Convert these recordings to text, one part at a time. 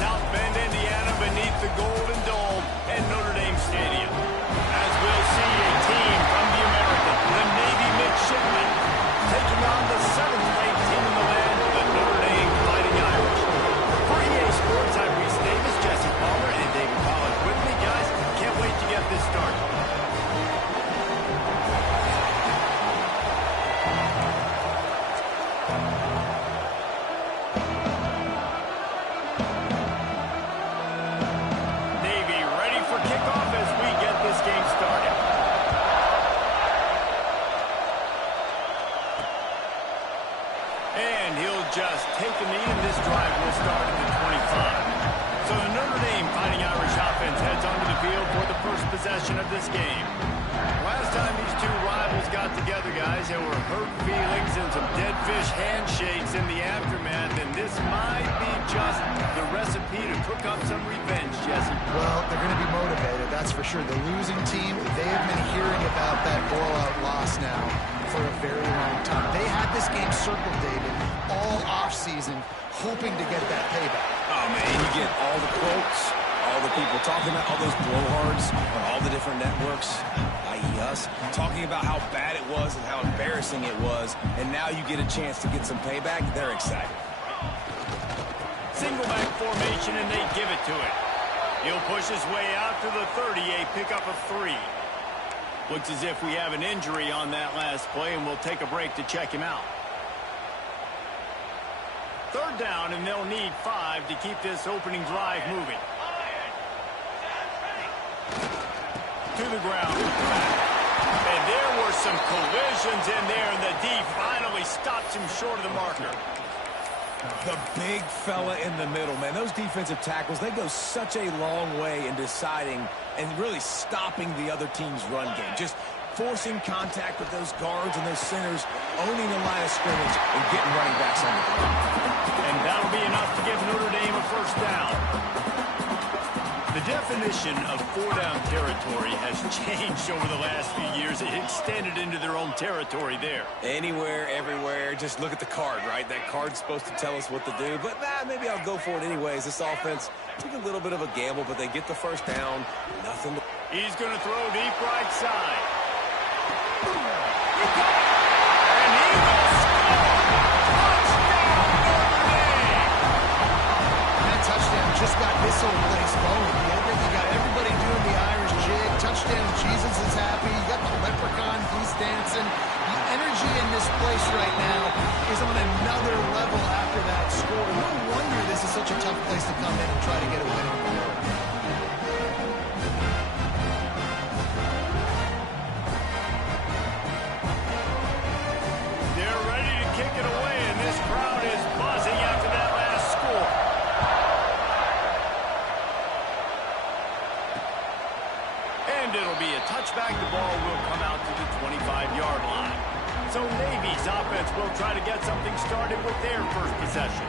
South Bend, Indiana, beneath the Golden Dome and Notre Dame Stadium. As we'll see a team from the American, the Navy Midshipmen, taking on the 7th-ranked team in the land, the Notre Dame Fighting Irish. For EA Sports, I'm Reese Davis, Jesse Palmer, and David Pollack with me. Guys, can't wait to get this started. Just take a knee, and this drive will start at the 25. So the Notre Dame Fighting Irish offense heads onto the field for the first possession of this game. Last time these two rivals got together, guys, there were hurt feelings and some dead fish handshakes in the aftermath, and this might be just the recipe to cook up some revenge, Jesse. Well, they're going to be motivated, that's for sure. The losing team, they have been hearing about that blowout loss now for a very long time. They had this game circled, David, all offseason, hoping to get that payback. Oh, man, you get all the quotes, all the people talking about all those blowhards on all the different networks, i.e. us, talking about how bad it was and how embarrassing it was, and now you get a chance to get some payback. They're excited. Single back formation, and they give it to it. He'll push his way out to the 38, pick up a 3. Looks as if we have an injury on that last play, and we'll take a break to check him out. 3rd down, and they'll need 5 to keep this opening drive moving. To the ground. And there were some collisions in there, and the D finally stops him short of the marker. The big fella in the middle, man. Those defensive tackles, they go such a long way in deciding and really stopping the other team's run game. Just forcing contact with those guards and those centers, owning the line of scrimmage, and getting running backs on the ground. And that'll be enough to give Notre Dame a 1st down. The definition of 4-down territory has changed over the last few years. It extended into their own territory there. Anywhere, everywhere. Just look at the card, right? That card's supposed to tell us what to do. But, maybe I'll go for it anyways. This offense took a little bit of a gamble, but they get the 1st down. Nothing to... He's going to throw deep right side. And he will score! Touchdown, Notre Dame! That touchdown just got this whole place going. You got everybody doing the Irish jig. Touchdown, Jesus is happy. You got the leprechaun, he's dancing. The energy in this place right now is on another level after that score. No wonder this is such a tough place to come in and try to get a win on the road. They're ready to kick it away, and this crowd is buzzing after that last score. And it'll be a touchback. The ball will come out to the 25-yard line. So Navy's offense will try to get something started with their first possession.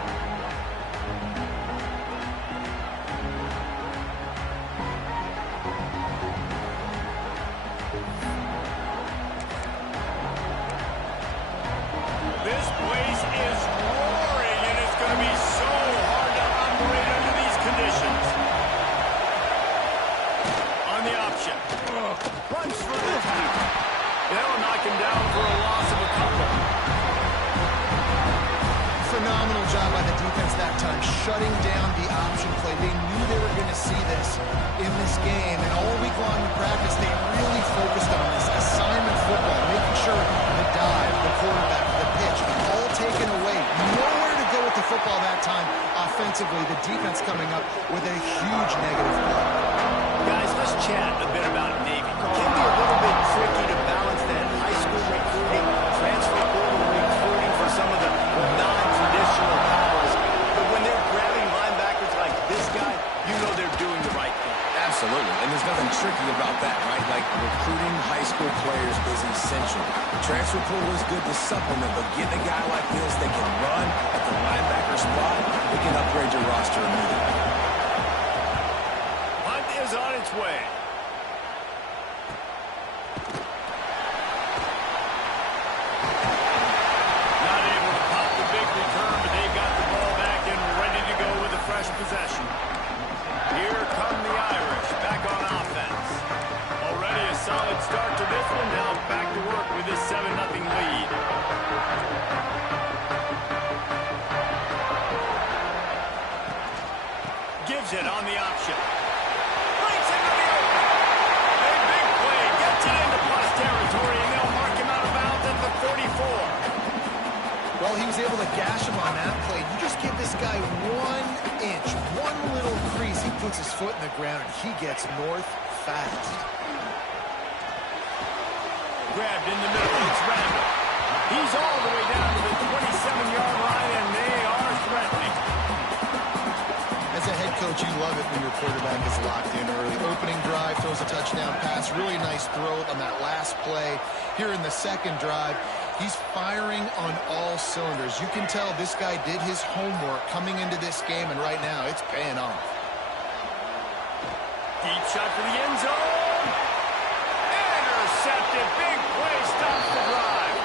This place is roaring, and it's going to be so hard to operate under these conditions. On the option. Runs for the tackle. They'll knock him down for a loss of a couple. Phenomenal job by the defense that time, shutting down the option play. They knew they were going to see this in this game, and all week long in practice, they really focused on this assignment football, making sure the dive, the quarterback, the pitch, all taken away. Nowhere to go with the football that time offensively. The defense coming up with a huge negative play. Guys, let's chat a bit about Navy. It can be a little bit tricky to balance that high school recruiting, transfer portal recruiting for some of the non-traditional powers. But when they're grabbing linebackers like this guy, you know they're doing the right thing. Absolutely, and there's nothing tricky about that, right? Like, recruiting high school players is essential. Transfer portal is good to supplement, but getting a guy like this that can run at the linebacker spot, it can upgrade your roster immediately. Hunt is on its way. Not able to pop the big return, but they've got the ball back and ready to go with a fresh possession. throws it on the option. Breaks into the open. A big play gets it into plus territory, and they'll mark him out of bounds at the 44. Well, he was able to gash him on that play. You just give this guy 1 inch, one little crease. He puts his foot in the ground, and he gets north fast. Grabbed in the middle. It's Randall. He's all the way down to the 27-yard line, and they are threatening. As a head coach, you love it when your quarterback is locked in early. Opening drive, throws a touchdown pass. Really nice throw on that last play. Here in the second drive, he's firing on all cylinders. You can tell this guy did his homework coming into this game, and right now it's paying off. Deep shot for the end zone. Intercepted. Big play stops the drive.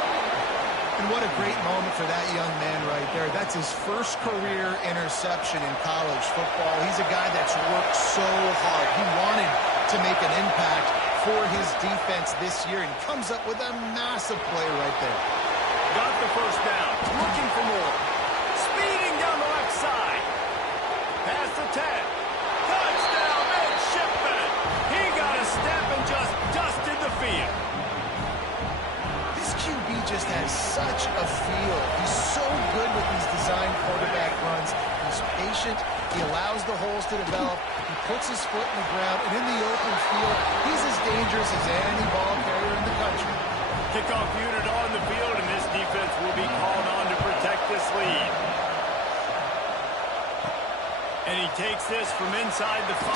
And what a great moment for that young man right there. That's his first career interception in college football. He's a guy that's worked so hard. He wanted to make an impact for his defense this year and comes up with a massive play right there. Got the first down. Looking for more. Speeding down the left side. Past the 10. Touchdown, midshipman. He got a step and just dusted the field. This QB just has such a feel. He's so good with these design quarterback runs. He's patient. He allows the holes to develop. He puts his foot in the ground. And in the open field, he's as dangerous as any ball carrier in the country. Kickoff unit on the field, and this defense will be called on to protect this lead. And he takes this from inside the 5.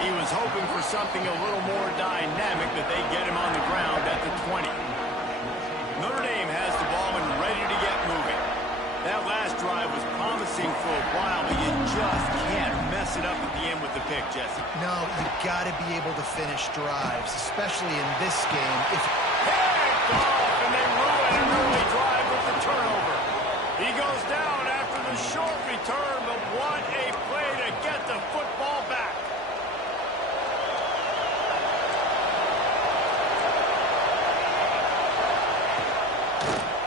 He was hoping for something a little more dynamic, but they get him on the ground at the 20. Notre Dame has the ball and ready to get moving. That last drive was promising for a while, but you just can't mess it up at the end with the pick, Jesse. No, you've got to be able to finish drives, especially in this game. Picked off, and they ruin an early drive with the turnover. He goes down after the short return, but what a play to get the football back.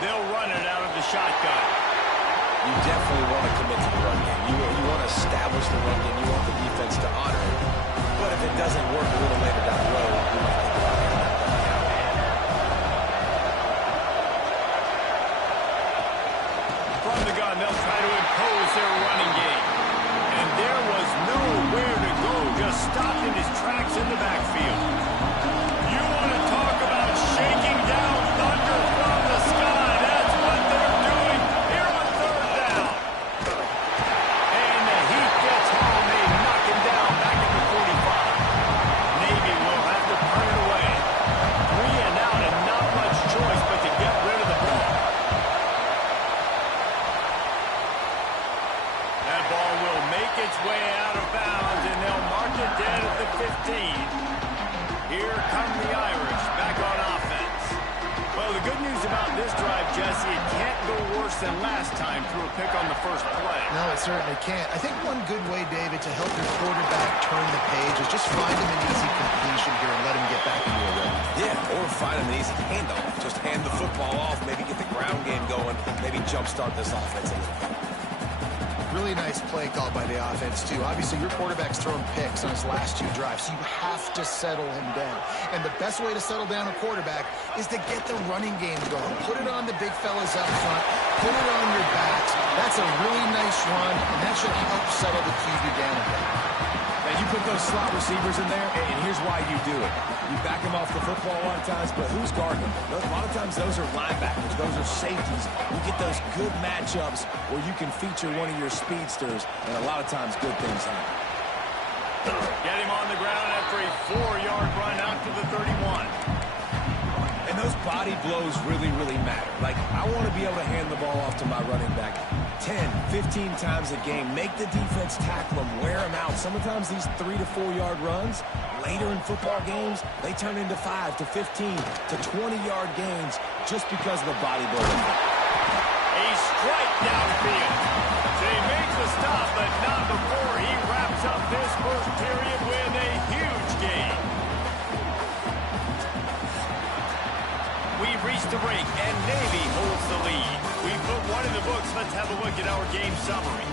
They'll run it out of the shotgun. You definitely want to commit to the run game. You want to establish the run game. You want the defense to honor it. But if it doesn't work a little later down the road, you might think about handing that ball. From the gun, they'll try to impose their running game. And there was nowhere to go, just stopped in his tracks in the backfield. You want to talk about shaking down thunder from the sky. That's what they're doing here on third down. And the heat gets home. They knock him down back at the 45. Navy will have to punt it away. 3 and out and not much choice but to get rid of the ball. That ball will make its way out of bounds, and they'll mark it dead at the 15. Here come the Irish back on offense. Well, the good news about this drive, Jesse, it can't go worse than last time through a pick on the first play. No, it certainly can't. I think one good way, David, to help your quarterback turn the page is just find him an easy completion here and let him get back into a rhythm. Yeah, or find him an easy handoff. Just hand the football off, maybe get the ground game going, maybe jumpstart this offense a little bit. Really nice play called by the offense, too. Obviously, your quarterback's thrown picks on his last 2 drives, so you have to settle him down. And the best way to settle down a quarterback is to get the running game going. Put it on the big fellas up front. Put it on your backs. That's a really nice run, and that should help settle the QB down a bit. And you put those slot receivers in there, and here's why you do it. You back them off the football a lot of times, but who's guarding them? A lot of times those are linebackers. Those are safeties. You get those good matchups where you can feature one of your speedsters, and a lot of times good things happen. Get him on the ground after a 4-yard run out to the 31. And those body blows really, really matter. Like, I want to be able to hand the ball off to my running back 10, 15 times a game. Make the defense tackle them, wear them out. Sometimes these 3 to 4-yard runs, later in football games, they turn into 5 to 15 to 20-yard gains just because of the body blow. A strike downfield. They make the stop, but not before he wraps up this first period with a huge gain. We've reached the break, and Navy holds the lead. We put one in the books. Let's have a look at our game summary.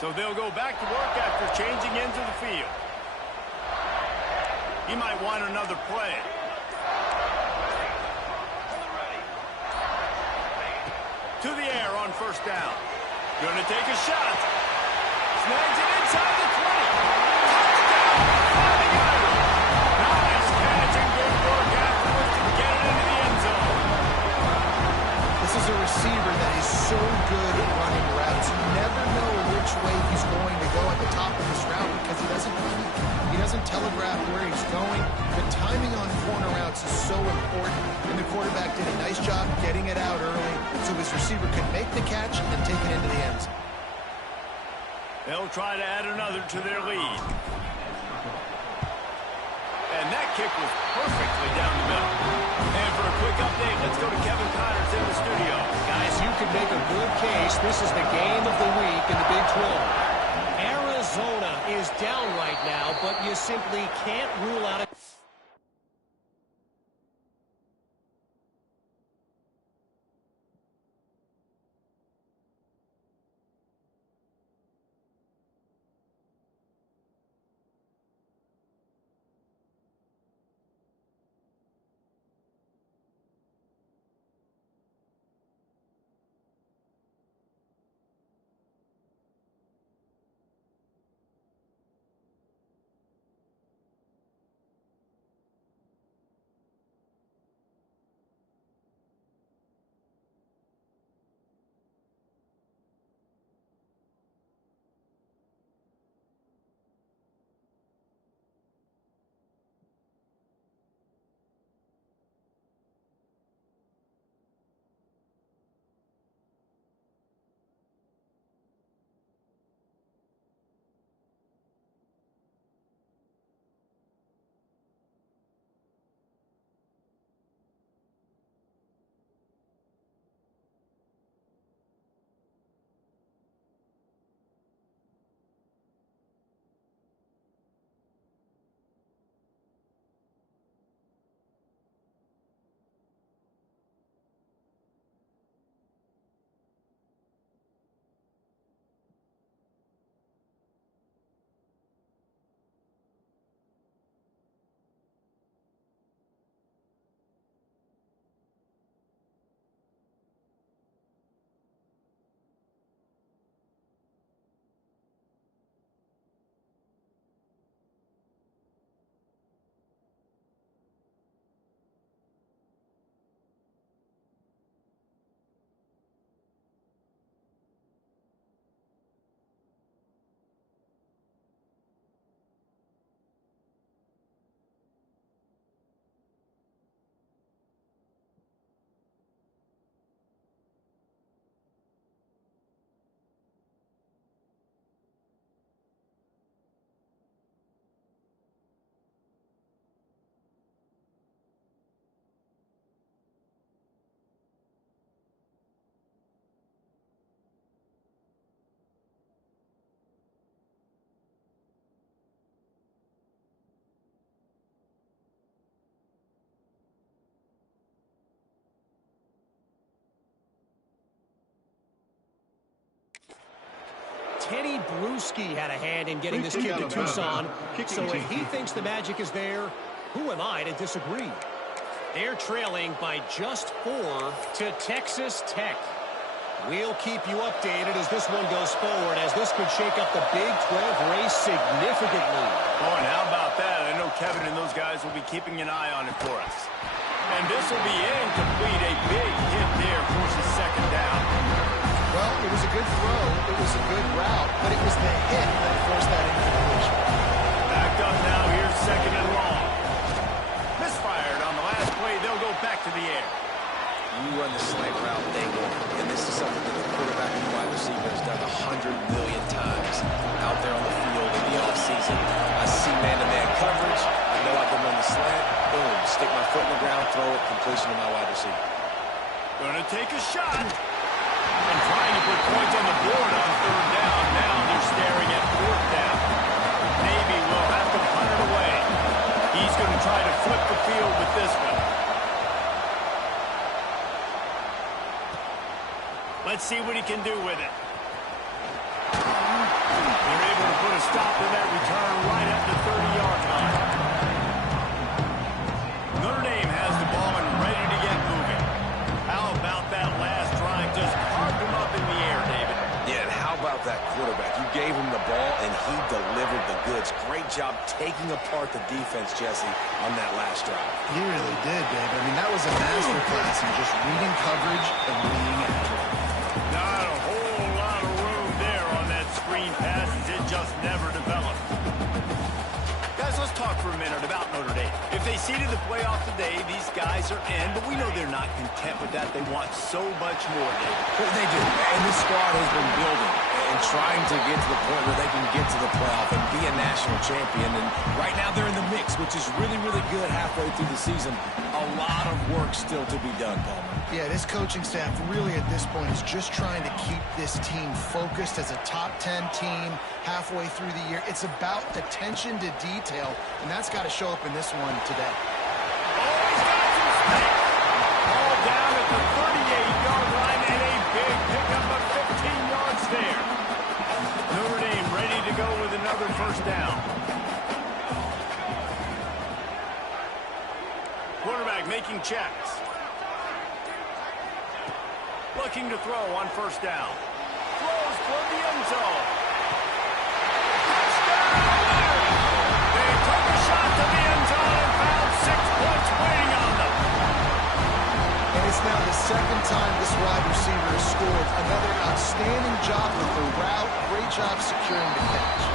So they'll go back to work after changing into the field. He might want another play. To the air on first down. Gonna take a shot. Snags it inside the 20. Touchdown! Nice catch and good work afterwards to get it into the end zone. This is a receiver that is so good at running routes. You never know which way he's going to go at the top of this route because he doesn't telegraph where he's going. The timing on corner routes is so important, and the quarterback did a nice job getting it out early so his receiver could make the catch and take it into the end zone. They'll try to add another to their lead. And that kick was perfectly down the middle. And for a quick update, let's go to Kevin Connors in the studio. Guys, you could make a good case. This is the game of the week in the Big 12. Arizona is down right now, but you simply can't rule out it. Teddy Bruschi had a hand in getting this kid to Tucson, so if he thinks the magic is there, who am I to disagree? They're trailing by just 4 to Texas Tech. We'll keep you updated as this one goes forward, as this could shake up the Big 12 race significantly. Oh, and how about that? I know Kevin and those guys will be keeping an eye on it for us. And this will be incomplete. A big hit there forces second down. Well, it was a good throw, it was a good route, but it was the hit that forced that incompletion. Backed up now, here's second and long. Misfired on the last play, they'll go back to the air. You run the slant route, they won't. And this is something that the quarterback and wide receiver has done 100 million times out there on the field in the offseason. I see man-to-man coverage. I know I can run the slant. Boom, stick my foot in the ground, throw it, completion to my wide receiver. Gonna take a shot. And trying to put points on the board on third down. Now they're staring at fourth down. Navy will have to punt it away. He's going to try to flip the field with this one. Let's see what he can do with it. to stop with that return right at the 30-yard line. Notre Dame has the ball and ready to get moving. How about that last drive? Just carved him up in the air, David. Yeah, and how about that quarterback? You gave him the ball, and he delivered the goods. Great job taking apart the defense, Jesse, on that last drive. He really did, Dave. I mean, that was a masterclass in just reading coverage and being accurate. Not a whole lot of room there on that screen pass as it just never developed. Guys, let's talk for a minute about Notre Dame. If they seeded the playoff today, these guys are in, but we know they're not content with that. They want so much more, David. Well, they do, and this squad has been building and trying to get to the point where they can get to the playoff and be a national champion. And right now they're in the mix, which is really, really good halfway through the season. A lot of work still to be done, Palmer. Yeah, this coaching staff really at this point is just trying to keep this team focused as a top 10 team halfway through the year. It's about attention to detail, and that's got to show up in this one today. Ball down at the 38-yard line and a big pickup of 15 yards there. Notre Dame ready to go with another first down. Quarterback making checks. Looking to throw on first down. Throws for the end zone. Touchdown! They took a shot to the end zone and found 6 points waiting on them. And it's now the second time this wide receiver has scored. Another outstanding job with the route. Great job securing the catch.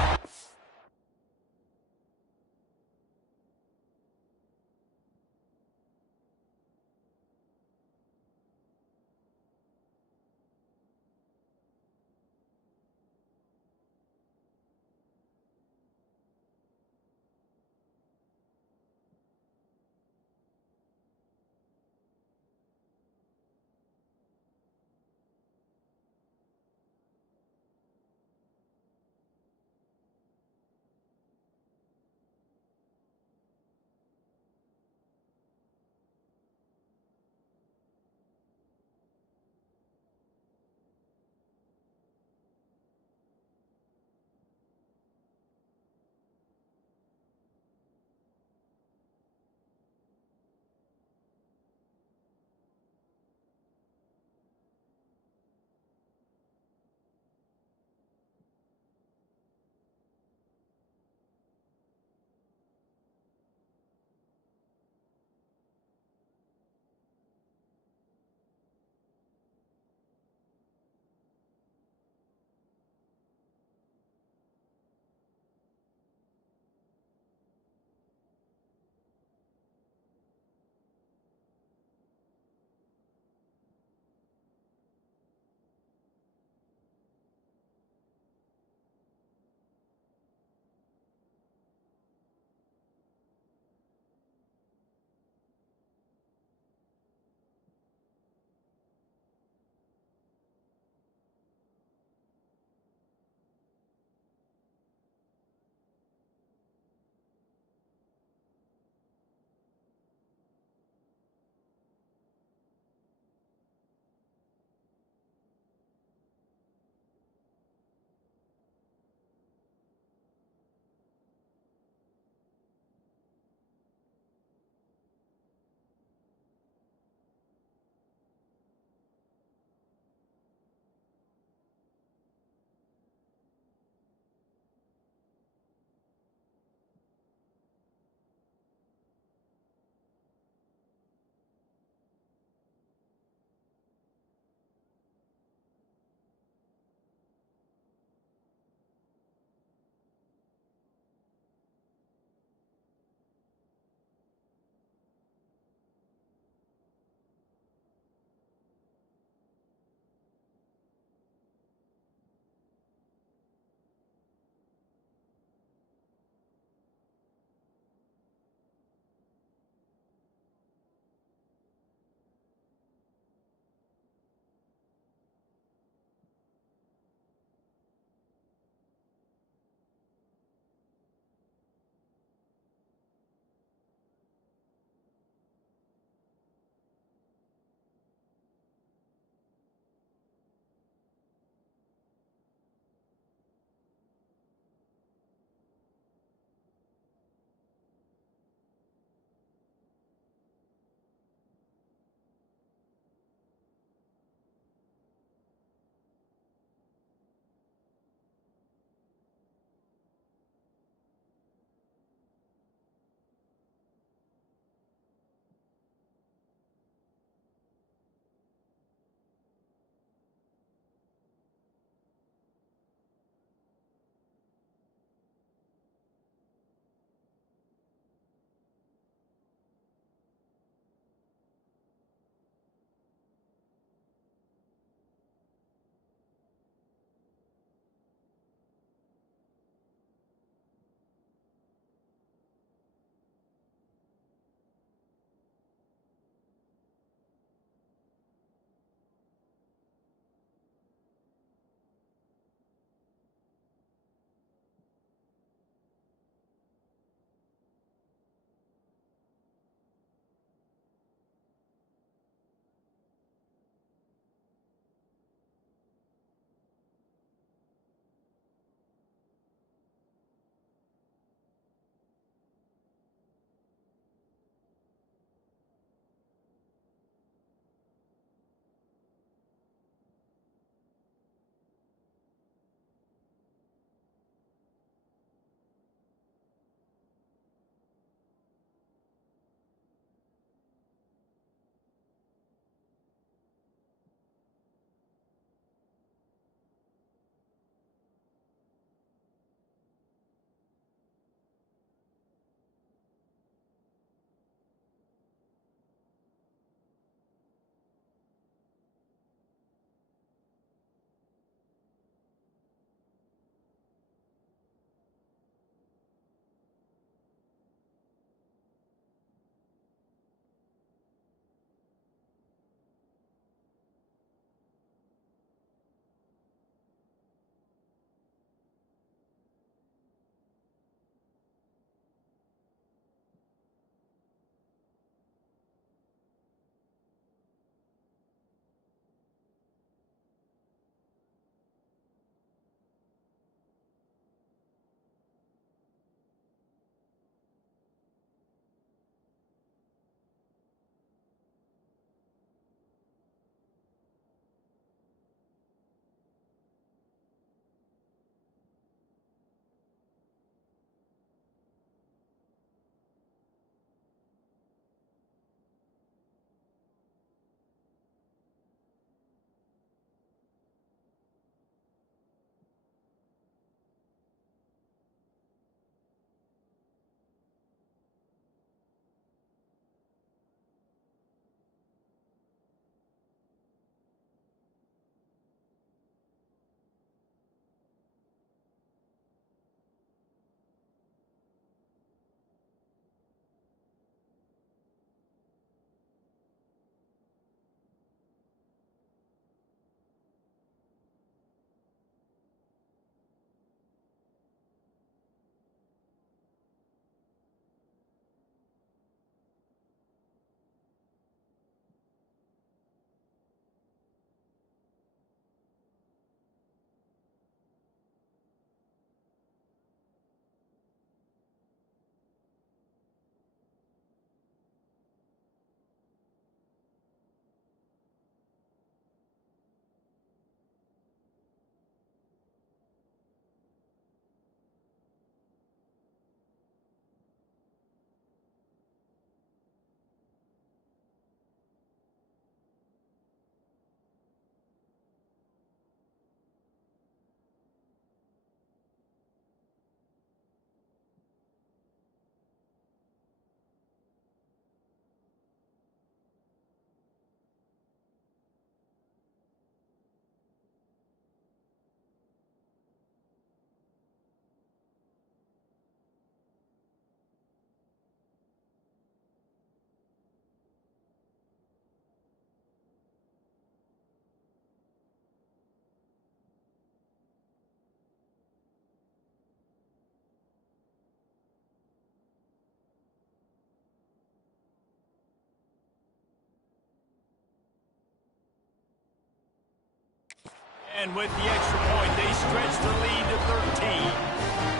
And with the extra point, they stretch the lead to 13.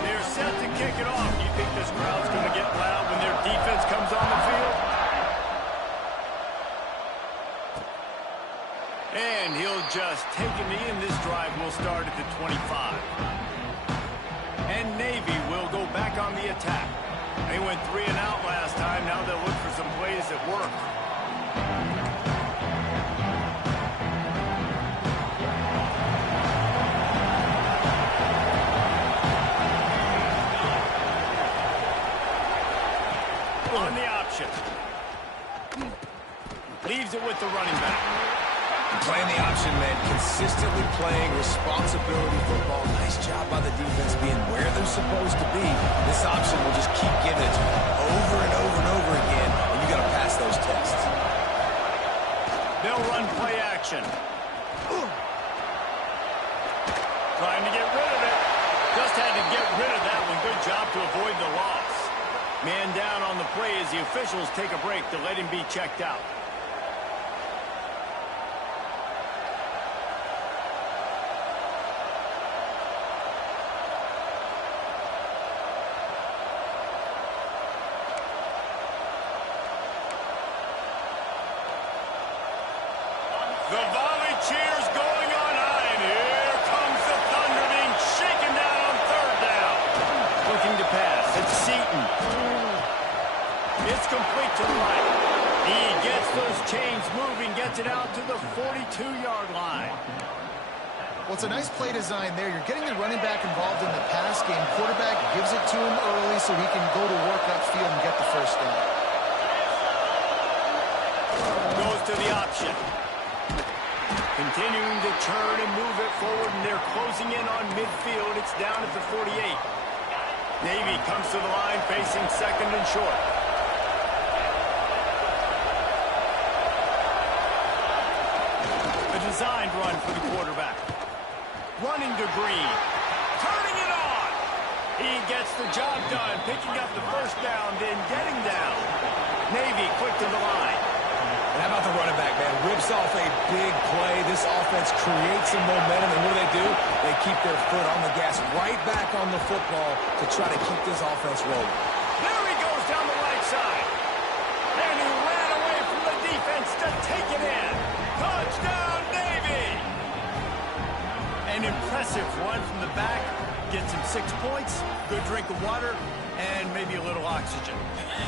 They're set to kick it off. Do you think this crowd's going to get loud when their defense comes on the field? And he'll just take a knee, and this drive will start at the 25. And Navy will go back on the attack. They went 3 and out last time. Now they'll look for some plays that work. On the option. Leaves it with the running back. Playing the option, man. Consistently playing responsibility football. Nice job by the defense being where they're supposed to be. This option will just keep giving it to them over and over and over again, and you got to pass those tests. They'll run play action. Trying to get rid of it. Just had to get rid of that one. Good job to avoid the loss. Man down on the play as the officials take a break to let him be checked out. The volley cheers going on high, and here comes the Thunder being shaken down on 3rd down. Looking to pass. It's Seaton. It's complete to the right. He gets those chains moving, gets it out to the 42-yard line. Well, it's a nice play design there. You're getting the running back involved in the pass game. Quarterback gives it to him early so he can go to work upfield and get the first down. Goes to the option. Continuing to turn and move it forward, and they're closing in on midfield. It's down at the 48. Navy comes to the line facing 2nd and short. A designed run for the quarterback. Running to Green. Turning it on. He gets the job done, picking up the first down, then getting down. Navy quick to the line. And how about the running back, man? Rips off a big play. This offense creates some momentum, and what do? They keep their foot on the gas, right back on the football to try to keep this offense rolling. There he goes down the right side. And he ran away from the defense to take it in. Touchdown, Navy! An impressive run from the back. Gets him 6 points, good drink of water, and maybe a little oxygen.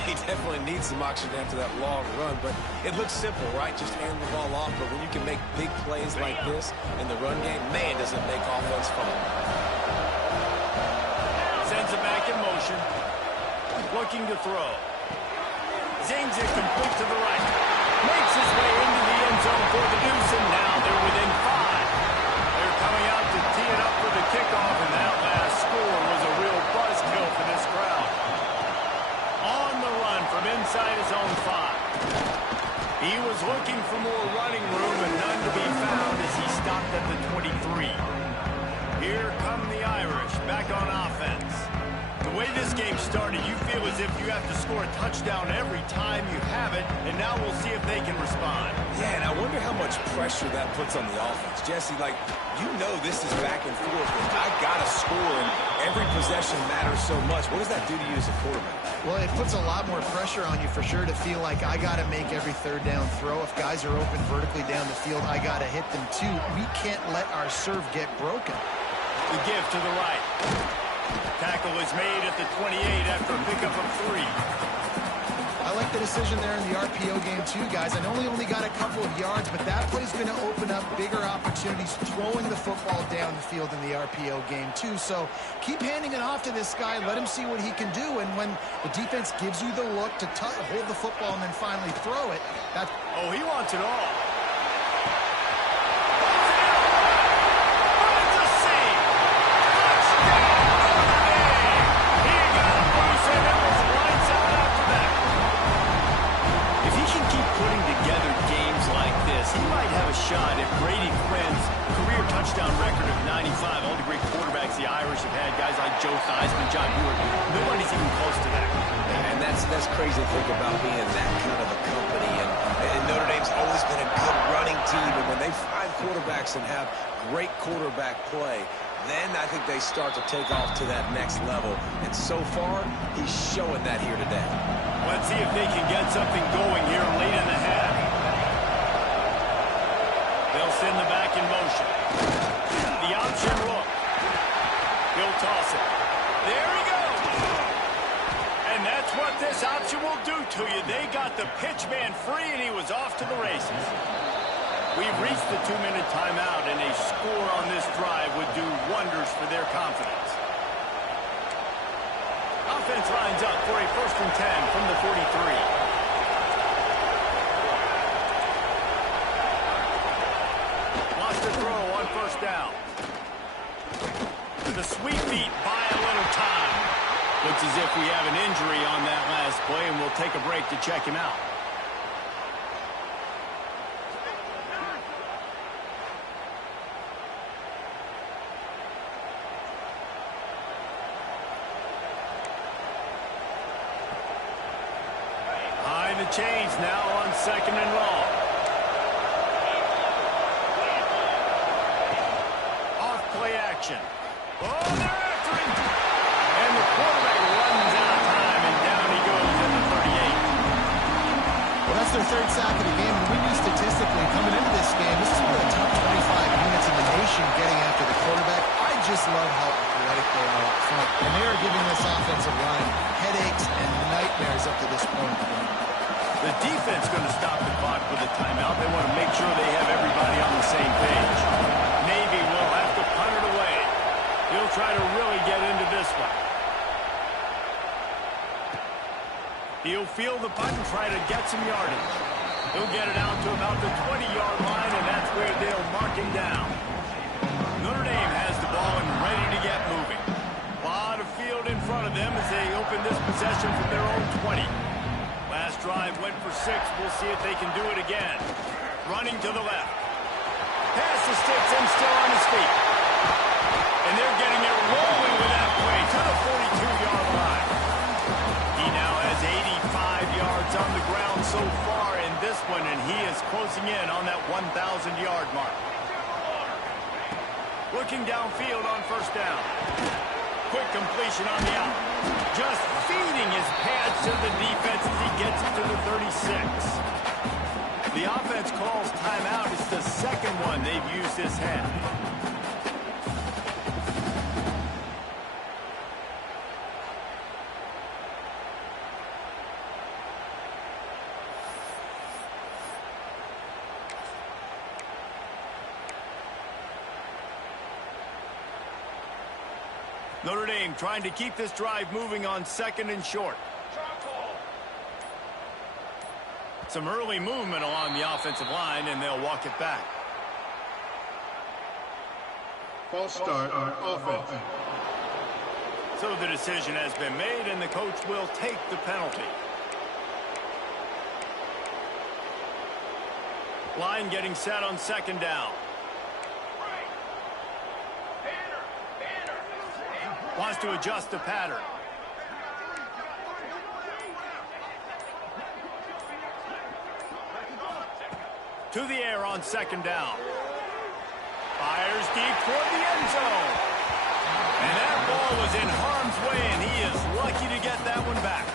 He definitely needs some oxygen after that long run, but it looks simple, right? Just hand the ball off, but when you can make big plays like this in the run game, man, does it make offense fun. Sends it back in motion. Looking to throw. Zings it complete to the right. Makes his way into the end zone for the deuce, and now they're within 5. They're coming out to tee it up for the kickoff, and that last score was a real buzzkill for this crowd. On the run from inside his own 5. He was looking for more running room, and none to be found as he stopped at the 23. Here come the Irish, back on offense. The way this game started, you feel as if you have to score a touchdown every time you have it, and now we'll see if they can respond. Yeah, and I wonder how much pressure that puts on the offense. Jesse, like, you know this is back and forth, and I got to score, and every possession matters so much. What does that do to you as a quarterback? Well, it puts a lot more pressure on you for sure to feel like I got to make every 3rd down throw. If guys are open vertically down the field, I got to hit them too. We can't let our serve get broken. The give to the right. Tackle is made at the 28 after a pickup of 3. I like the decision there in the RPO game too, guys. I know he only got a couple of yards, but that play's going to open up bigger opportunities throwing the football down the field in the RPO game too. So keep handing it off to this guy. Let him see what he can do. And when the defense gives you the look to hold the football and then finally throw it, that... Oh, he wants it all. He might have a shot at Brady Quinn's career touchdown record of 95. All the great quarterbacks the Irish have had, guys like Joe Theismann, John Buick. Nobody's even close to that. And that's crazy to think about being that kind of a company. And Notre Dame Dame's always been a good running team, and when they find quarterbacks and have great quarterback play, then I think they start to take off to that next level. And so far, he's showing that here today. Let's see if they can get something going here late in the half. They'll send the back in motion. The option look. He'll toss it. There he goes. And that's what this option will do to you. They got the pitch man free, and he was off to the races. We've reached the 2-minute timeout, and a score on this drive would do wonders for their confidence. Offense lines up for a 1st and 10 from the 43. Wants to throw on 1st down. The sweep beat by a little time. Looks as if we have an injury on that last play, and we'll take a break to check him out. The change now on 2nd and long. Off play action. Oh, they're after him. And the quarterback runs out of time, and down he goes at the 38. Well, that's their 3rd sack of the game, and we knew statistically coming into this game, this is one of the top 25 units in the nation getting after the quarterback. I just love how athletic they are up front, and they are giving this offensive line headaches and nightmares up to this point. The defense going to stop the clock with a timeout. They want to make sure they have everybody on the same page. Navy will have to punt it away. He'll try to really get into this one. He'll field the punt and try to get some yardage. He'll get it out to about the 20-yard line, and that's where they'll mark him down. Notre Dame has the ball and ready to get moving. A lot of field in front of them as they open this possession from their own 20. Last drive went for 6. We'll see if they can do it again. Running to the left. Pass the sticks and still on his feet. And they're getting it rolling with that play to the 42-yard line. He now has 85 yards on the ground so far in this one, and he is closing in on that 1,000-yard mark. Looking downfield on 1st down. Quick completion on the out. Just feeding his pads to the defense as he gets it to the 36. The offense calls timeout. It's the 2nd one they've used this half. Notre Dame trying to keep this drive moving on 2nd and short. Some early movement along the offensive line, and they'll walk it back. False start on offense. So the decision has been made, and the coach will take the penalty. Line getting set on 2nd down. Wants to adjust the pattern. To the air on 2nd down. Fires deep toward the end zone. And that ball was in harm's way, and he is lucky to get that one back.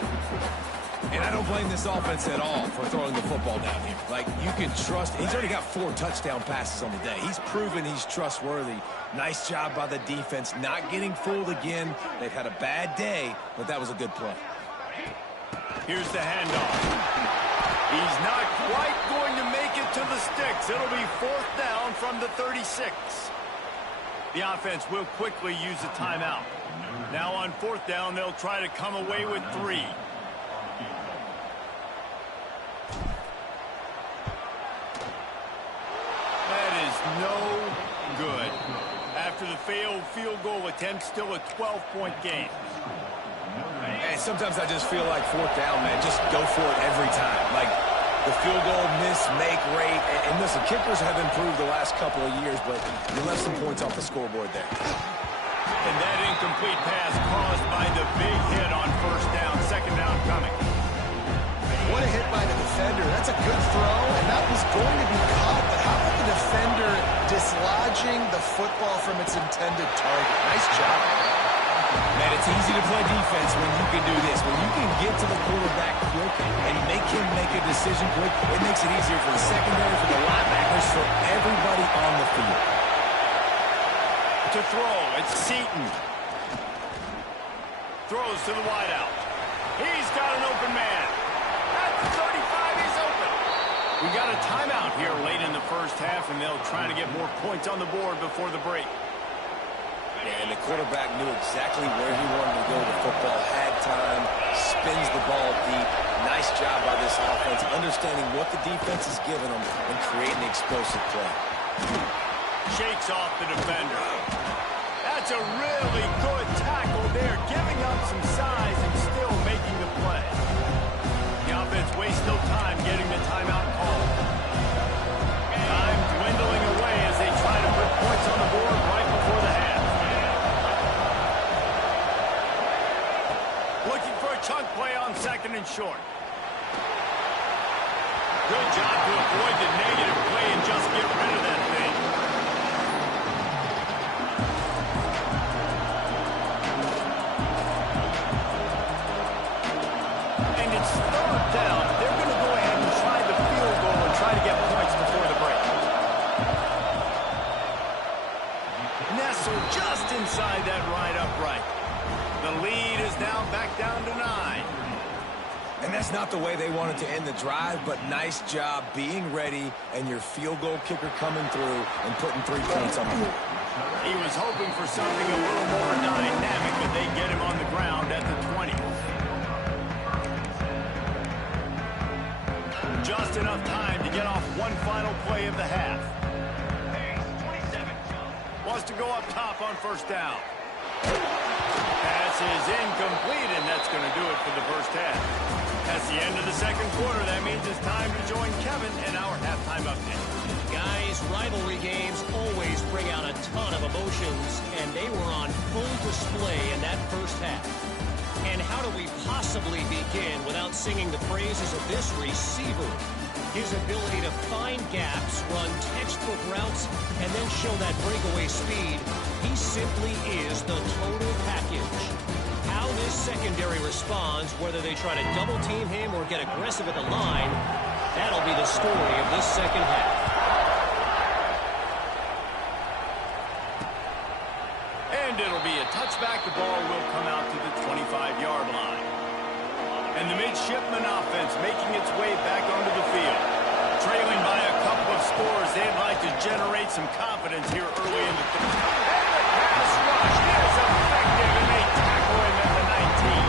And I don't blame this offense at all for throwing the football down here. Like, you can trust. He's already got 4 touchdown passes on the day. He's proven he's trustworthy. Nice job by the defense, not getting fooled again. They've had a bad day, but that was a good play. Here's the handoff. He's not quite going to make it to the sticks. It'll be 4th down from the 36. The offense will quickly use a timeout. Now on 4th down, they'll try to come away with 3. That is no good. After the failed field goal attempt, still a 12-point game. And sometimes I just feel like 4th down, man, just go for it every time. Like, the field goal miss-make rate. And listen, kickers have improved the last couple of years, but you left some points off the scoreboard there. And that incomplete pass caused by the big hit on 1st down. 2nd down coming. What a hit by the defender. That's a good throw, and that was going to be caught, but how about the defender dislodging the football from its intended target? Nice job. Man, it's easy to play defense when you can do this. When you can get to the quarterback quick and make him make a decision quick, it makes it easier for the secondary, for the linebackers, for everybody on the field. To throw, it's Seaton. Throws to the wideout. He's got an open man. At the 35, he's open. We got a timeout here late in the first half, and they'll try to get more points on the board before the break. And the quarterback knew exactly where he wanted to go with the football, had time, spins the ball deep. Nice job by this offense, understanding what the defense is giving them and creating explosive play. Shakes off the defender. That's a really good tackle there, giving up some size and still making the play. The offense wastes no time getting the timeout call. Time dwindling away as they try to put points on the board right before the half. Looking for a chunk play on second and short. Good job to avoid the negative play and just get rid of that thing. And it's third down. They're going to go ahead and try the field goal and try to get points before the break. Nestled just inside that right upright. The lead is now back down to 9. And that's not the way they wanted to end the drive, but nice job being ready and your field goal kicker coming through and putting 3 points on the board. He was hoping for something a little more dynamic, but they get him on the ground at the 20. Just enough time to get off one final play of the half. Wants to go up top on first down. Pass is incomplete, and that's going to do it for the first half. That's the end of the second quarter. That means it's time to join Kevin in our halftime update. Guys, rivalry games always bring out a ton of emotions, and they were on full display in that first half. And how do we possibly begin without singing the praises of this receiver? His ability to find gaps, run textbook routes, and then show that breakaway speed. He simply is the total package. How this secondary responds, whether they try to double team him or get aggressive at the line, that'll be the story of this second half. And it'll be a touchback. The ball will come out to the 25-yard line. And the midshipman offense making its way back onto the field. Trailing by a couple of scores, they'd like to generate some confidence here early in the third. And the pass rush is effective, and they tackle him at the 19.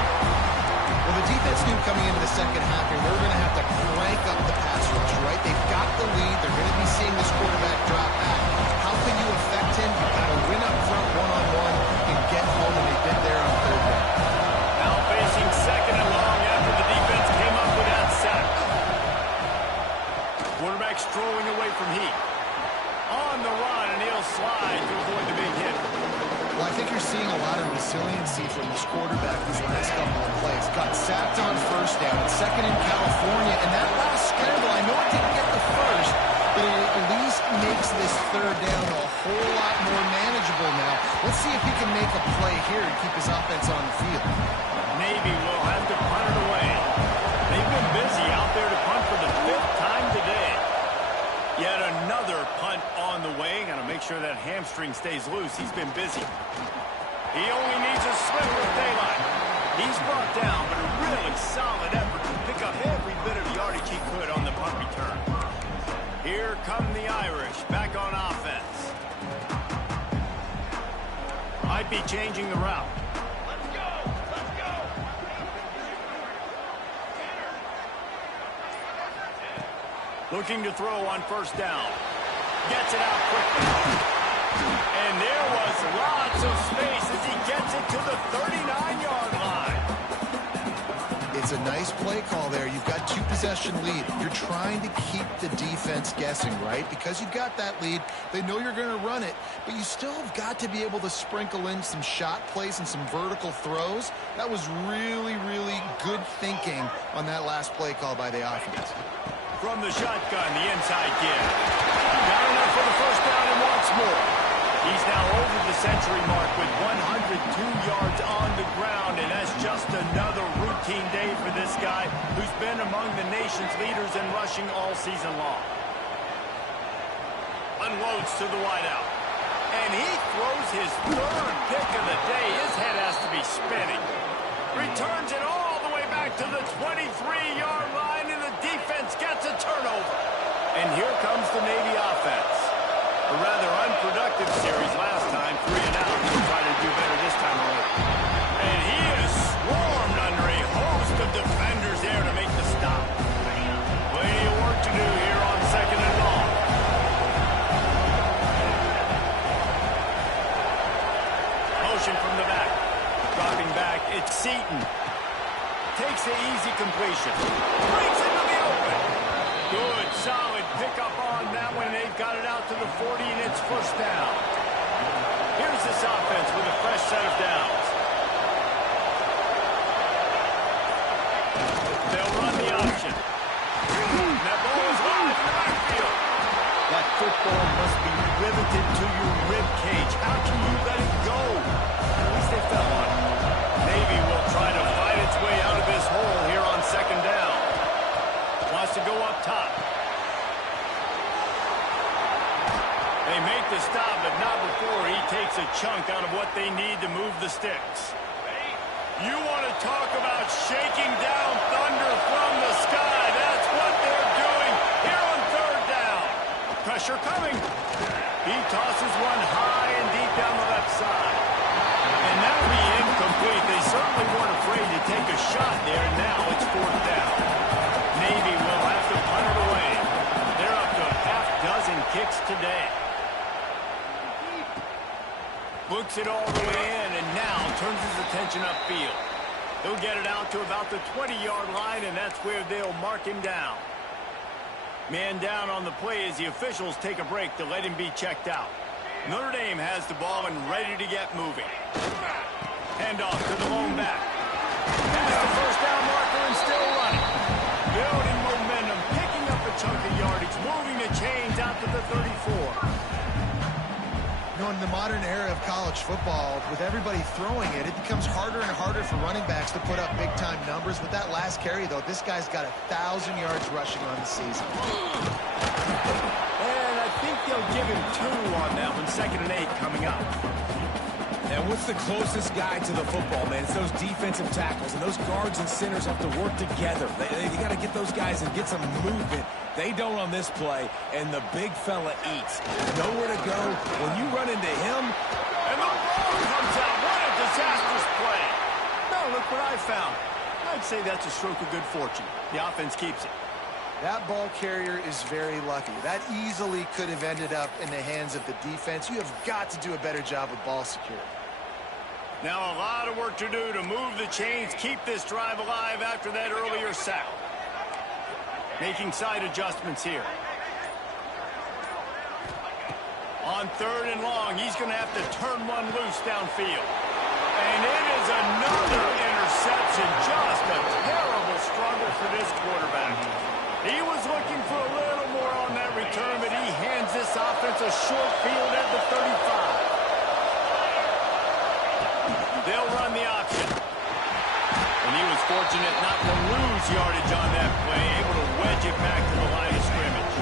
Well, the defense knew coming into the second half here, they're going to have to crank up the pass rush, right? They've got the lead. They're going to be seeing this quarterback drop back. How can you affect him? You've got to win up front one-on-one and get home, and they did there on third down. Now facing second and long after the defense came up with that sack. Quarterback strolling away from Heat. On the run, and he'll slide to avoid the big hit. Well, I think you're seeing a lot of resiliency from this quarterback these last couple of plays. Got sacked on first down, second in California, and that last scramble, I know it didn't get the first, but it at least makes this third down a whole lot more manageable now. Let's see if he can make a play here and keep his offense on the field. Navy will have to punt it away. They've been busy out there to punt for the 5th time today. Yet another punt on the way. Got to make sure that hamstring stays loose. He's been busy. He only needs a sliver of daylight. He's brought down, but a really solid effort to pick up every bit of yardage he could on the punt return. Here come the Irish back on offense. Might be changing the route. Looking to throw on first down. Gets it out quickly. And there was lots of space as he gets it to the 39-yard line. If It's a nice play call there. You've got 2-possession lead. You're trying to keep the defense guessing, right? Because you've got that lead, they know you're going to run it, but you still have got to be able to sprinkle in some shot plays and some vertical throws. That was really, really good thinking on that last play call by the offense. From the shotgun, the inside give. Got enough for the first down and wants more. He's now over the century mark with 102 yards on the ground, and that's just another routine day for this guy who's been among the nation's leaders in rushing all season long. Unloads to the wideout. And he throws his third pick of the day. His head has to be spinning. Returns it all the way back to the 23-yard line, and the defense gets a turnover. And here comes the Navy offense. A rather unproductive series last time, 3 and out. He'll try to do better this time around. And he is swarmed under a host of defenders there to make the stop. Plenty of work to do here on 2nd and long. Motion from the back. Dropping back, it's Seaton. Takes the easy completion. Brings it to the open. Good, solid pickup on that one. They've got it out to the 40, and it's first down. Here's this offense with a fresh set of downs. They'll run the option. That ball is high in the backfield. That football must be riveted to your rib cage. How can you let it go? At least they fell on it. Navy will try to fight its way out of this hole here on 2nd down. Wants to go up top. They make the stop, but not before he takes a chunk out of what they need to move the sticks. You want to talk about shaking down thunder from the sky. That's what they're doing here on 3rd down. Pressure coming. He tosses one high and deep down the left side. And that will be incomplete. They certainly weren't afraid to take a shot there, and now it's 4th down. Navy will have to punt it away. They're up to a half-dozen kicks today. Looks it all the way in, and now turns his attention upfield. He'll get it out to about the 20-yard line, and that's where they'll mark him down. Man down on the play as the officials take a break to let him be checked out. Notre Dame has the ball and ready to get moving. Handoff to the lone back. Past the first down marker and still running. Building momentum, picking up a chunk of yardage, moving the chains out to the 34. You know, in the modern era of college football, with everybody throwing it, it becomes harder and harder for running backs to put up big-time numbers. With that last carry, though, this guy's got 1,000 yards rushing on the season. And I think they'll give him 2 on that one, 2nd and 8 coming up. And what's the closest guy to the football, man? It's those defensive tackles, and those guards and centers have to work together. They got to get those guys and get some movement. They don't on this play, and the big fella eats. Nowhere to go. When you run into him, and the ball comes out. What a disastrous play. No, look what I found. I'd say that's a stroke of good fortune. The offense keeps it. That ball carrier is very lucky. That easily could have ended up in the hands of the defense. You have got to do a better job of ball security. Now a lot of work to do to move the chains, keep this drive alive after that earlier sack. Making side adjustments here. On 3rd and long, he's going to have to turn one loose downfield. And it is another interception. Just a terrible struggle for this quarterback. He was looking for a little more on that return, but he hands this offense a short field at the 35. They'll run the option. And he was fortunate not to lose yardage on that play, able to wedge it back to the line of scrimmage.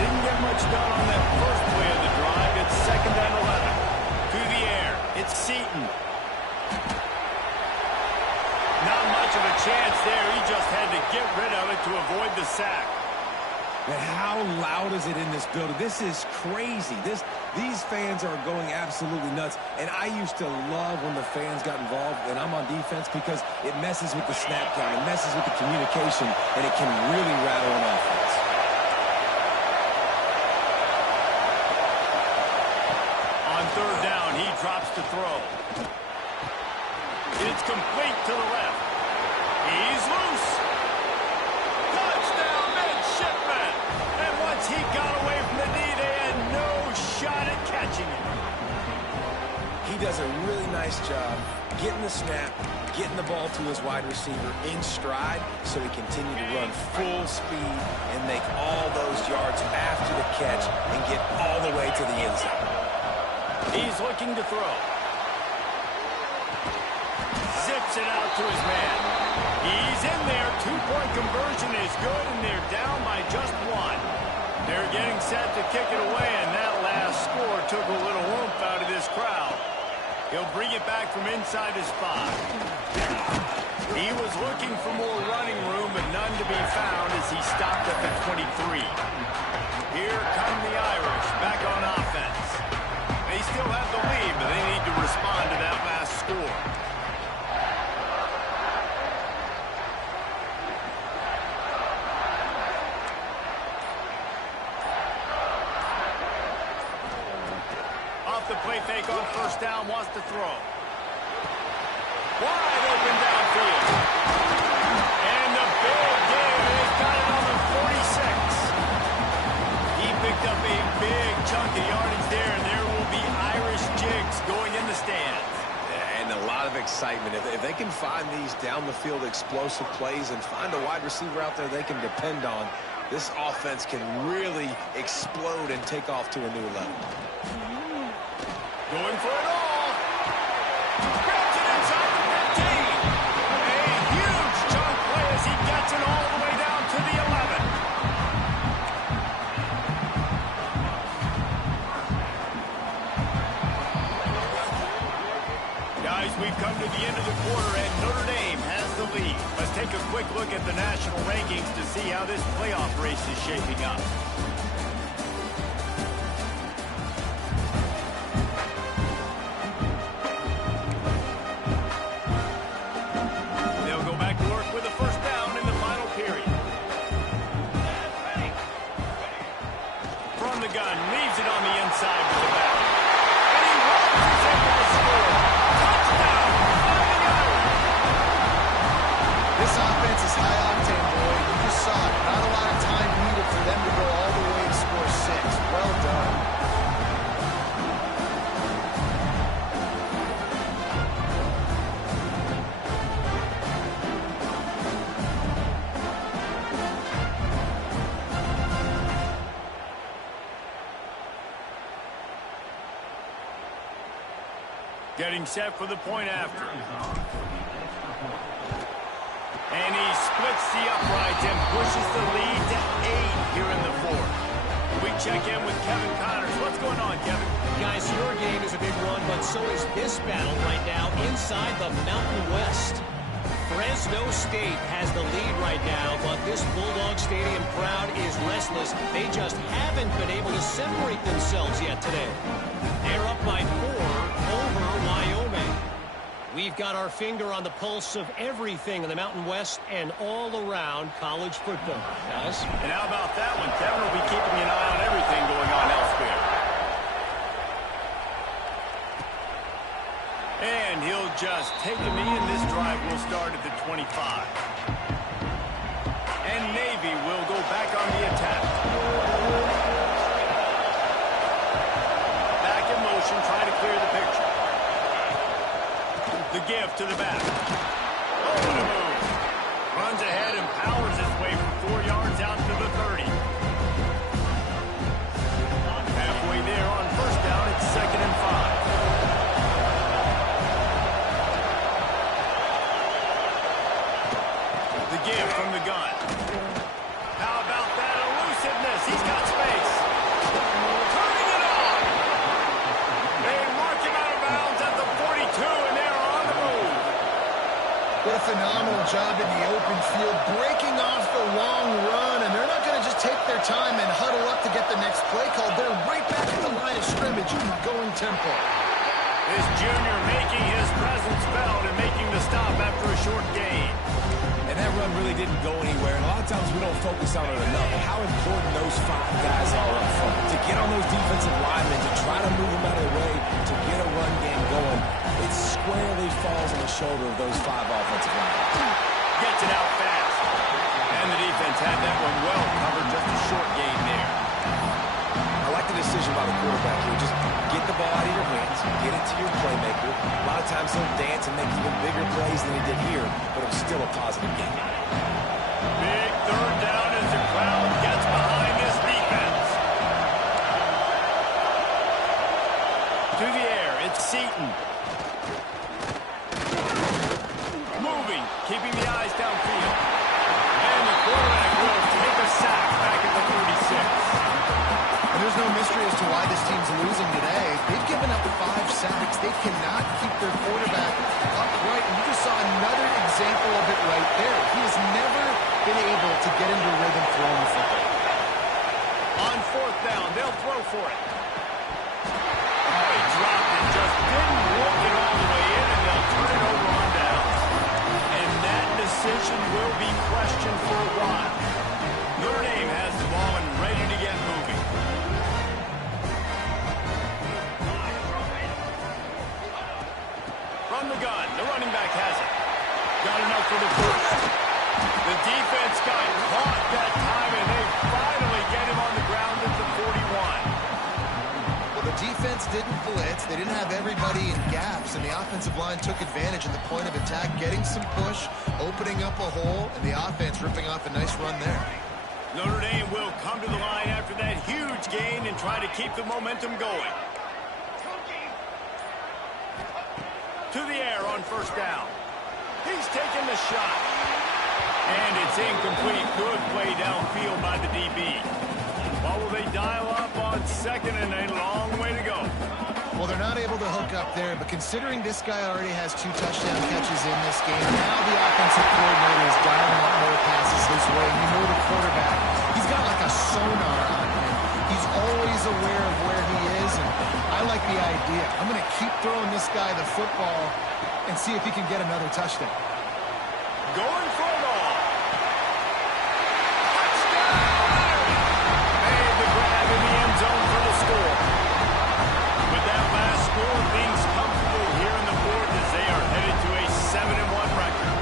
Didn't get much done on that first play of the drive. It's 2nd and 11. To the air, it's Seaton. Not much of a chance there. He just had to get rid of it to avoid the sack. and how loud is it in this building? This is crazy. These fans are going absolutely nuts. And I used to love when the fans got involved, and I'm on defense, because it messes with the snap count, it messes with the communication, and it can really rattle an offense. On third down, he drops to throw. It's complete to the left. He's loose. Touchdown, midshipman. And once he got away from the knee, they had no shot at catching him. He does a really nice job getting the snap, getting the ball to his wide receiver in stride so he continue to run full speed and make all those yards after the catch and get all the way to the end zone. He's looking to throw. Zips it out to his man. He's in there. Two-point conversion is good, and they're down by just one. They're getting set to kick it away, and that last score took a little oomph out of this crowd. He'll bring it back from inside his 5. He was looking for more running room, but none to be found as he stopped at the 23. Here come the Irish back on offense. They still have the lead, but they need to respond to that last score. Off the play fake on first down, wants to throw. Wide open downfield. And the big game has got it on the 46. He picked up a big chunk of yardage there, and there will be Irish jigs going in the stands. And a lot of excitement. If they can find these down-the-field explosive plays and find a wide receiver out there they can depend on, this offense can really explode and take off to a new level. Going for it all. Grabs it inside the 15. A huge chunk play as he gets it all the way down to the 11. Guys, we've come to the end of the quarter, and Notre Dame has the lead. Let's take a quick look at the national rankings to see how this playoff race is shaping up. Getting set for the point after. And he splits the uprights and pushes the lead to 8 here in the fourth. We check in with Kevin Connors. What's going on, Kevin? Guys, your game is a big one, but so is this battle right now inside the Mountain West. Fresno State has the lead right now, but this Bulldog Stadium crowd is restless. They just haven't been able to separate themselves yet today. They're up by 4 over Wyoming. We've got our finger on the pulse of everything in the Mountain West and all around college football, guys. And how about that one? Kevin will be keeping an eye on everything going on elsewhere. And he'll just take a knee, and this drive will start at the 25. And Navy will go back on the attack. Back in motion, trying to clear the picture. The give to the back. Oh, what a move. Runs ahead and powers his way for 4 yards out to the 30. Halfway there on first down, it's 2nd and 5. The give from the gun. How about that elusiveness? He's got space. Turning it on. They mark him out of bounds at the 42, and they're on the move. What a phenomenal job in the open field, breaking off the long run, and they're not going to just take their time and huddle up to get the next play called. They're right back at the line of scrimmage, going tempo. This junior making his presence felt and making the stop after a short gain. And that run really didn't go anywhere. And a lot of times we don't focus on it enough. How important those 5 guys are up front. To get on those defensive linemen, to try to move them out of the way, to get a run game going, it squarely falls on the shoulder of those 5 offensive linemen. Gets plays than he did here, but it was still a positive game. Big third down as the crowd gets behind this defense. To the air, it's Seaton. Moving, keeping the eyes downfield. And the quarterback will take a sack back at the 36. And there's no mystery as to why this team's losing today. They've given up 5 sacks. They cannot keep their quarterback upright. And you just saw another example of it right there. He has never been able to get into rhythm throwing the football. On fourth down, they'll throw for it. Oh, he dropped it. Just didn't work it all the way in, and they'll turn it over on down. And that decision will be questioned for a while. Notre Dame has the ball and ready to get moving. From the gun, the running back has it. Got enough for the first. The defense got caught that time, and they finally get him on the ground at the 41. Well, the defense didn't blitz. They didn't have everybody in gaps, and the offensive line took advantage in the point of attack, getting some push, opening up a hole, and the offense ripping off a nice run there. Notre Dame will come to the line after that huge gain and try to keep the momentum going. To the air on first down. He's taking the shot. And it's incomplete. Good play downfield by the DB. What will they dial up on second and a long way to go? Well, they're not able to hook up there, but considering this guy already has 2 touchdown catches in this game, now the offensive coordinator is dialing up more passes his way. You know the quarterback, he's got like a sonar on him. He's always aware of where he is, and I like the idea. I'm going to keep throwing this guy the football and see if he can get another touchdown. Going for it all. Touchdown! Made the grab in the end zone for the score. With that last score, things comfortable here in the fourth as they are headed to a 7-1 record.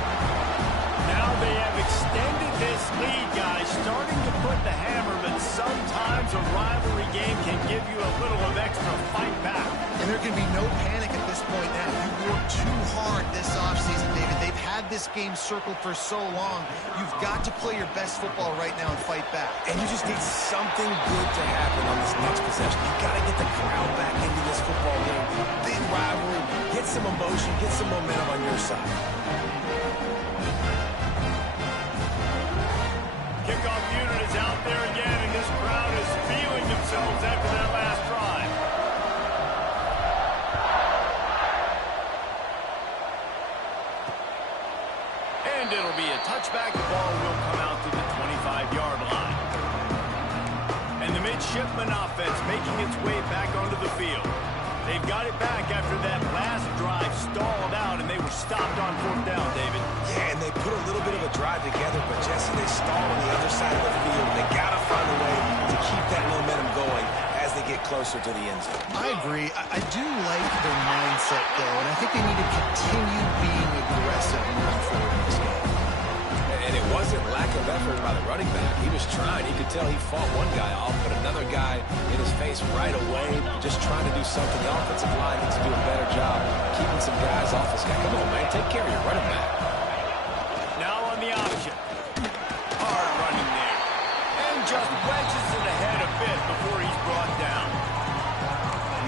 Now they have extended this lead, guys, starting to put the hammer, but sometimes a rivalry game can give you a little of extra fight back. And there can be no panic at this point now. You worked too hard this offseason, David. They've had this game circled for so long. You've got to play your best football right now and fight back. And you just need something good to happen on this next possession. You got to get the crowd back into this football game. Big rivalry. Get some emotion. Get some momentum on your side. Kickoff unit is out there again, and this crowd is feeling themselves after that last drive. And it'll be a touchback. The ball will come out to the 25-yard line. And the midshipman offense making its way back onto the field. They've got it back after that last drive stalled out, and they were stopped on fourth down, David. Yeah, and they put a little bit of a drive together, but Jesse, they stalled on the other side of the field. They got to find a way to keep that momentum going as they get closer to the end zone. I agree. I do like their mindset, though, and I think they need to continue being aggressive moving forward in this game. And it wasn't lack of effort by the running back. He was trying. He could tell he fought one guy off, but another guy in his face right away, just trying to do something. The offensive line needs to do a better job keeping some guys off this guy. Come on, man. Take care of your running back. Now on the option. Hard running there. And just wedges it ahead a bit before he's brought down.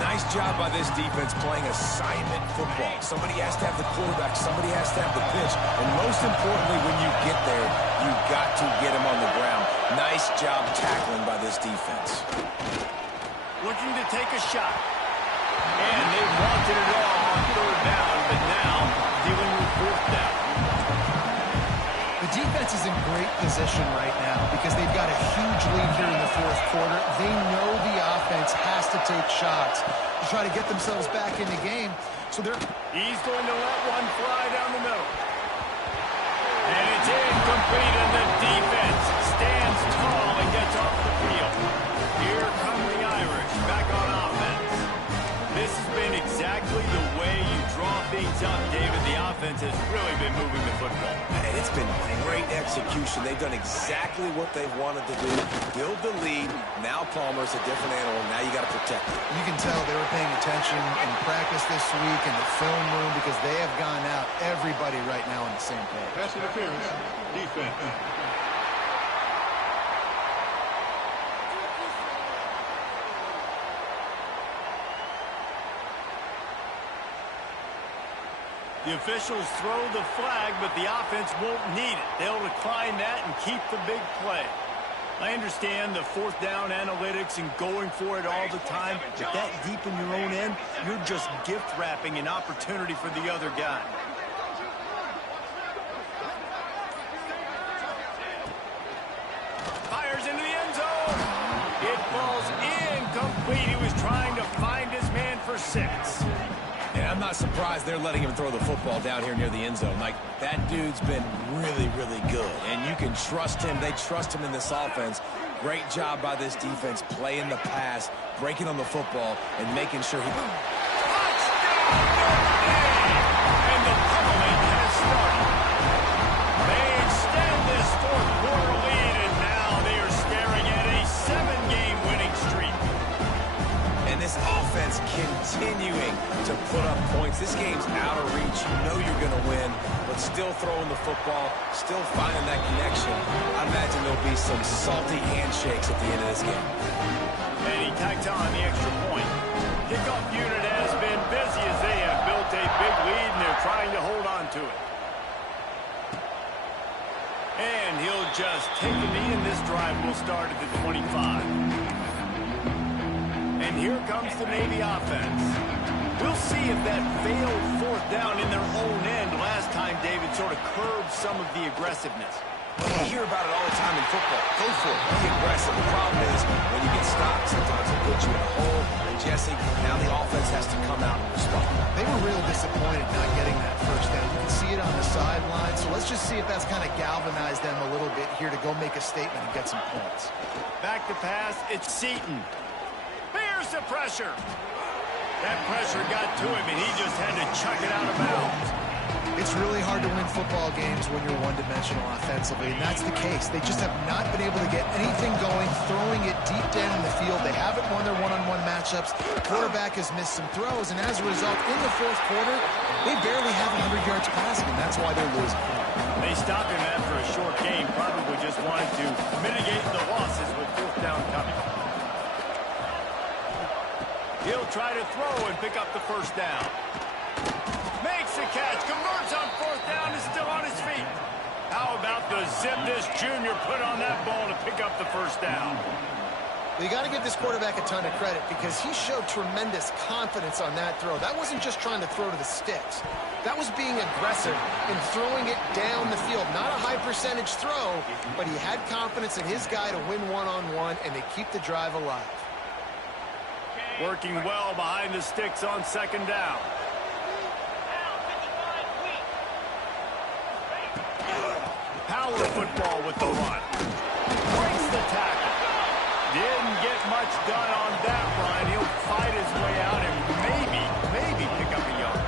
Nice job by this defense playing assignment football. Somebody has to have the quarterback. Somebody has to have the pitch. And most importantly, when you get there, you've got to get him on the ground. Nice job tackling by this defense. Looking to take a shot. And they wanted it all on third down, but now dealing with fourth down. The defense is in great position right now because they've got a huge lead here in the fourth quarter. They know the offense has to take shots to try to get themselves back in the game. So He's going to let one fly down the middle. And it's incomplete, and the defense stands tall and gets off the field. Here come the Irish back on offense. This has been exactly the way you draw things up, David. The offense offense has really been moving the football. And it's been great execution. They've done exactly what they've wanted to do. Build the lead. Now Palmer's a different animal. Now you got to protect it. You can tell they were paying attention in practice this week in the film room because they have gone out, everybody right now on the same page. Pass interference, defense. The officials throw the flag, but the offense won't need it. They'll decline that and keep the big play. I understand the fourth down analytics and going for it all the time, but that deep in your own end, you're just gift wrapping an opportunity for the other guy. Fires into the end zone. It falls incomplete. He was trying to find his man for 6. And I'm not surprised they're letting him throw the football down here near the end zone. Like, that dude's been really, really good. And you can trust him. They trust him in this offense. Great job by this defense playing the pass, breaking on the football, and making sure he... Touchdown, Notre Dame! And the pummeling has started. They extend this fourth-quarter lead, and now they are staring at a 7-game winning streak. And this offense continuing to put up points. This game's out of reach. You know you're going to win, but still throwing the football, still finding that connection. I imagine there'll be some salty handshakes at the end of this game. And he tacks on the extra point. Kickoff unit has been busy as they have built a big lead, and they're trying to hold on to it. And he'll just take a knee, and this drive will start at the 25. And here comes the Navy offense. We'll see if that failed fourth down in their own end last time, David, sort of curbed some of the aggressiveness. You hear about it all the time in football. Go for it. Be aggressive. The problem is when you get stopped, sometimes it puts you in a hole. And Jesse, now the offense has to come out and respond. They were real disappointed not getting that first down. You can see it on the sideline. So let's just see if that's kind of galvanized them a little bit here to go make a statement and get some points. Back to pass, it's Seaton. Here's the pressure. That pressure got to him, and he just had to chuck it out of bounds. It's really hard to win football games when you're one-dimensional offensively, and that's the case. They just have not been able to get anything going, throwing it deep down in the field. They haven't won their one-on-one matchups. The quarterback has missed some throws, and as a result, in the fourth quarter, they barely have 100 yards passing, and that's why they're losing. They stopped him after a short game, probably just wanted to mitigate the losses with fourth down coming. He'll try to throw and pick up the first down. Makes the catch, converts on fourth down, is still on his feet. How about the zip this junior put on that ball to pick up the first down? You got to give this quarterback a ton of credit because he showed tremendous confidence on that throw. That wasn't just trying to throw to the sticks. That was being aggressive and throwing it down the field. Not a high percentage throw, but he had confidence in his guy to win one-on-one, and they keep the drive alive. Working well behind the sticks on second down. Power football with the run. Breaks the tackle. Didn't get much done on that run. He'll fight his way out and maybe pick up a yard.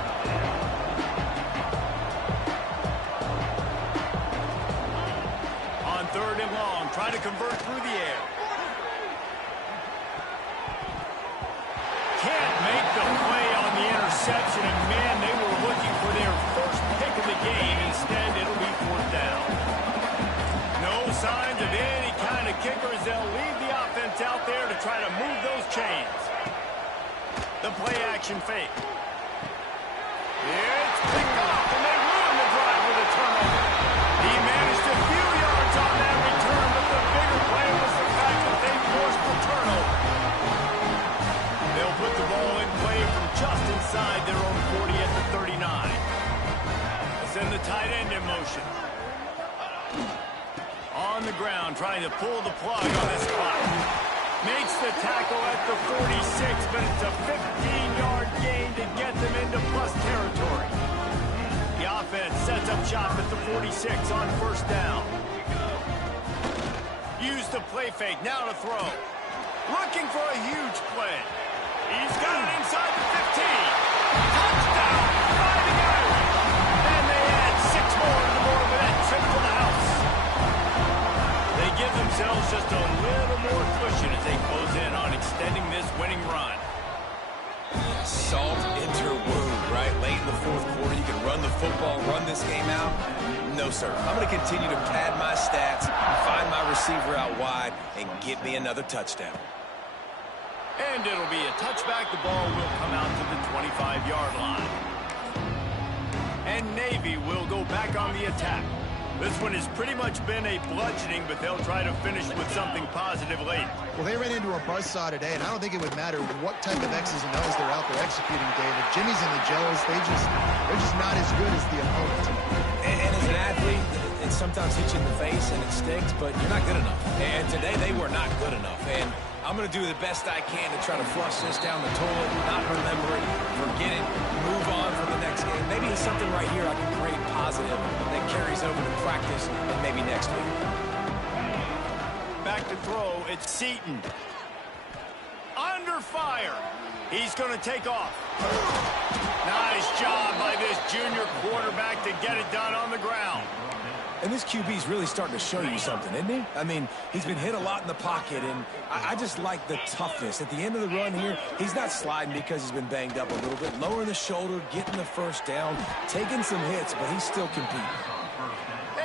On third and long, trying to convert through the air. Can't make the play on the interception, and man, they were looking for their first pick of the game. Instead, it'll be fourth down. No signs of any kind of kickers. They'll leave the offense out there to try to move those chains. The play action fake. It's picked off, and they ruin the drive with a turnover. He managed a few yards on that return, but the bigger play was the fact that they forced the turnover. They'll put the ball in play from just inside their own 40 at the 39. They'll send the tight end in motion. On the ground, trying to pull the plug on this clock. Makes the tackle at the 46, but it's a 15-yard gain to get them into plus territory. The offense sets up shop at the 46 on first down. Use the play fake, now to throw. Looking for a huge play. He's got it inside the 15. Touchdown, Fighting Irish. And salt into her wound, right? Late in the fourth quarter, you can run the football, run this game out. No, sir. I'm going to continue to pad my stats, find my receiver out wide, and get me another touchdown. And it'll be a touchback. The ball will come out to the 25-yard line. And Navy will go back on the attack. This one has pretty much been a bludgeoning, but they'll try to finish with something positive late. Well, they ran into a buzzsaw today, and I don't think it would matter what type of X's and O's they're out there executing today. The Jimmies and the Joes, they're just not as good as the opponent. And as an athlete, it sometimes hits you in the face and it stinks, but you're not good enough. And today they were not good enough. And I'm going to do the best I can to try to flush this down the toilet, not remember it, forget it, move on for the next game. Maybe it's something right here I can create positive that carries over to practice and maybe next week. Back to throw, it's Seaton. Under fire. He's going to take off. Nice job by this junior quarterback to get it done on the ground. And this QB's really starting to show you something, isn't he? I mean, he's been hit a lot in the pocket, and I just like the toughness. At the end of the run here, he's not sliding because he's been banged up a little bit. Lowering the shoulder, getting the first down, taking some hits, but he's still competing.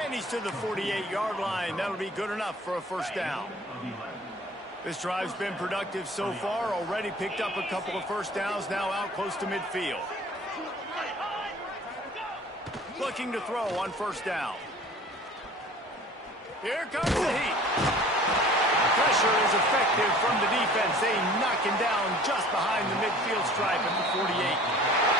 And he's to the 48-yard line. That'll be good enough for a first down. This drive's been productive so far. Already picked up a couple of first downs, now out close to midfield. Looking to throw on first down. Here comes the heat. Pressure is effective from the defense. They knock him down just behind the midfield stripe at the 48.